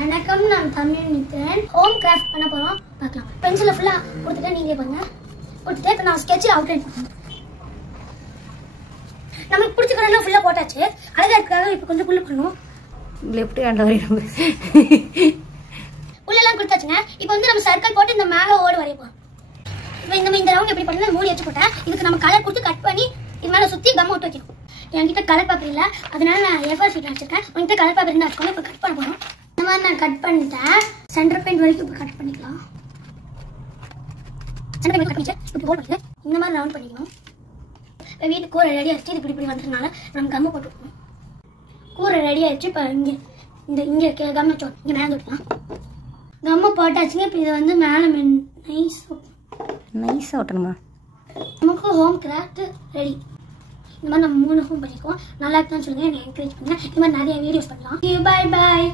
வணக்கம், நான் தமிழ் நிக்கிறேன். ஹோம் கிராஃப்ட் பண்ண போறோம், பார்க்கலாம். பென்சிலை ஃபுல்லா கொடுத்துட்டு நீங்களே பண்ணுங்க. கொடுத்துட்டு நான் ஸ்கெட்சில் அவுட்லைன் பண்ணுறேன். நமக்கு பிடிச்ச கலர்லாம் ஃபுல்லா போட்டாச்சு. அழகா இருக்காக இப்போ கொஞ்சம் புல்லு பண்ணுவோம். லெஃப்ட் ஹேண்ட் வரையும் புல்லெல்லாம் கொடுத்தாச்சுங்க. இப்போ வந்து நம்ம சர்க்கிள் போட்டு இந்த மேலே ஓடு வரைப்போம். இப்போ இந்த ரவுண்ட் எப்படி பண்ணி மூடி வச்சு போட்டேன். இதுக்கு நம்ம கலர் கொடுத்து கட் பண்ணி இது மேலே சுற்றி கம் விட்டு வைக்கணும். என்கிட்ட கலர் பேப்பர் இல்லை, அதனால நான் A4 ஷீட் வச்சிருக்கேன். உங்ககிட்ட கலர் பேப்பர் இருந்தால் வச்சுக்கோங்க. இப்போ கட் பண்ண போகிறோம். இந்த மாதிரி நான் கட் பண்ணிட்டேன். சென்டர் பாயிண்ட் வரைக்கும் இப்போ கட் பண்ணிக்கலாம். சென்டர் பாயிண்ட் கட் பண்ணிட்டு இப்படி ஹோல் பண்ணிட்டு இந்த மாதிரி ரவுண்ட் பண்ணிக்கணும். இப்போ வீட்டுக்கு கூரை ரெடி ஆகிடுச்சு. இது இப்படி வந்ததுனால நம்ம கம்மு போட்டு வைக்கணும். கூரை ரெடி ஆகிடுச்சு. இப்போ இங்கே இருக்க கம்மை வச்சோம். இங்கே மேலே விட்டுலாம். கம்மு போட்டாச்சுங்க. இப்போ இதை வந்து மேலே நைஸாக ஓட்டணுமா? நமக்கு ஹோம் கிராஃப்ட் ரெடி. இந்த மாதிரி நம்ம 3 ஹோம் பண்ணிக்குவோம். நல்லா இருக்குன்னு சொல்லுங்க, என்னை என்கரேஜ் பண்ணுங்க. இந்த மாதிரி நிறைய வீடியோஸ் பண்ணலாம். பாய் பாய்.